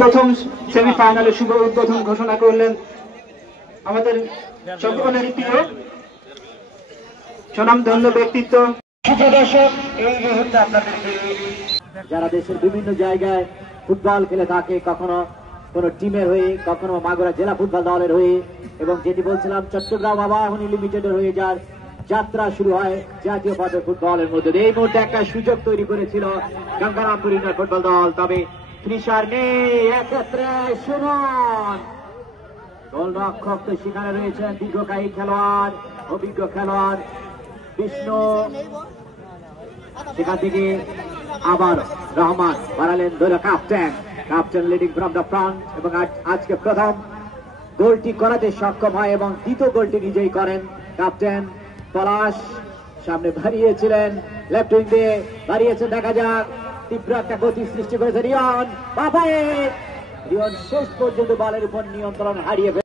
প্রথম সেমিফাইনালে শুভ উদ্বোধন ঘোষণা করলেন আমাদের সকলের প্রিয় স্বনামধন্য ব্যক্তিত্ব। দর্শক, এই মুহূর্তে আপনাদেরকে যারা দেশের বিভিন্ন জায়গায় ফুটবল খেলে থাকে, কখনো কোন টিমের হয়ে, কখনো মাগুরা জেলা ফুটবল দলের হয়ে, এবং যেটি বলছিলাম চট্টগ্রাম আবাহনী লিমিটেডের হয়ে যার যাত্রা শুরু হয় জাতীয় পর্যায়ের ফুটবলের মধ্যে। এই মুহূর্তে একটা সুযোগ তৈরি করেছিল গঙ্গারামপুর ইউনিয়ন ফুটবল দল, তবে ফিনিশার নেই। এক্ষেত্রে সুমন গোলরক্ষক তো সেখানে রয়েছেন দীর্ঘকায়ী খেলোয়াড়, অভিজ্ঞ খেলোয়াড় বিষ্ণু, সেখান থেকে আবার রহমান বাড়ালেন ধরে captain leading from the front, এবং আজকে প্রথম গোলটি করাতে সক্ষম হয় এবং দ্বিতীয় গোলটি নিজেই করেন ক্যাপ্টেন পলাশ। সামনে বাড়িয়েছিলেন লেফট উইং দিয়ে বাড়িয়েছেন, দেখা যাক তীব্র একটা গতি সৃষ্টি করেছে রিয়ন। রিয়ন শেষ পর্যন্ত বলের উপর নিয়ন্ত্রণ হারিয়ে ফেলে।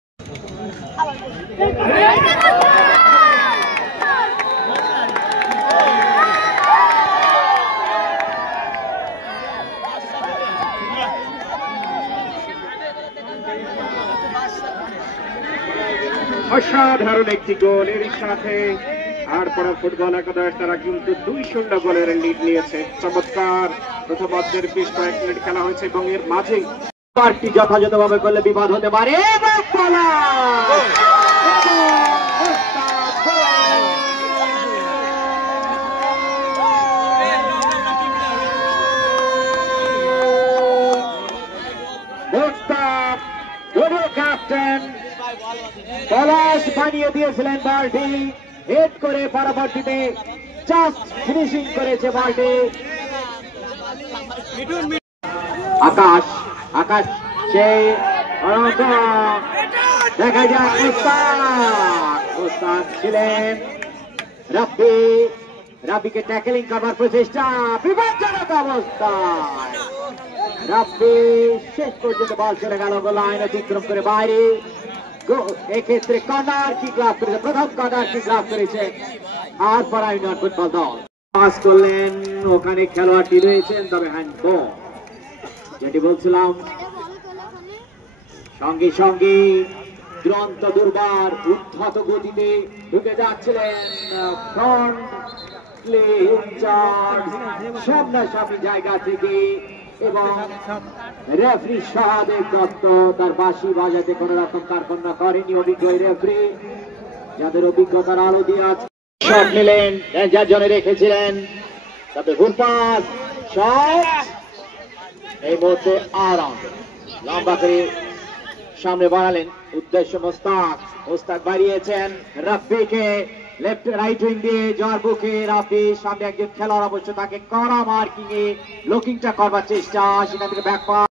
অসাধারণ একটি গোল, এর সাথে আর পড়া ফুটবল একাদশ তারা কিন্তু 2-0 গোলের লিড নিয়েছে। চমৎকার প্রথম অর্ধের বেশ কয়েক মিনিট খেলা হয়েছে এবং এর মাঝে পার্টি যথাযথভাবে করলে বিবাদ হতে পারে। ক্যাপ্টেন পলাশ বানিয়ে দিয়েছিলেন বলটি, হেড করে পরবর্তীতে জাস্ট ফিনিশিং করেছে বলটি। আকাশ সেই দেখা যায় উস্তাদ ছিলেন রাব্বিকে ট্যাকেলিং করবার প্রচেষ্টা, বিপজ্জনক অবস্থায় রাব্বি শেষ পর্যন্ত বল চলে গেল গোল লাইন অতিক্রম করে বাইরে। এক্ষেত্রে কর্নার কিক লাভ করেছে, প্রথম কর্নার কিক লাভ করেছে আর পাড়া ইউনিয়ন ফুটবল দল। পাস করলেন, ওখানে খেলোয়াড়টি রয়েছেন, তবে হ্যান্ডবল যেটি বলছিলাম সঙ্গে সঙ্গে দুরন্ত দুর্বার উদ্ধত গতিতে ঢুকে যাচ্ছিলেন ফ্রন্ট সামনাসামনি জায়গা থেকে, এবং রেফারি শাহাদেব দত্ত তার বাঁশি বাজাতে কোন রকম কারখানা করেনি। অভিজ্ঞ রেফারি যাদের অভিজ্ঞতার আলো দিয়ে শট নিলেন, যার জন্য রেখেছিলেন, তবে হুরপাস শট এই মুহূর্তে আরাম লম্বা করে সামনে বাড়ালেন, উদ্দেশ্য মোস্তাক বাড়িয়েছেন রাব্বিকে লেফট রাইট উইং দিয়ে যার বুকে রাব্বি, সামনে একজন খেলোয়াড় অবশ্য তাকে কড়া মার্কিং এ লুকিংটা করবার চেষ্টা, সেখান থেকে ব্যাক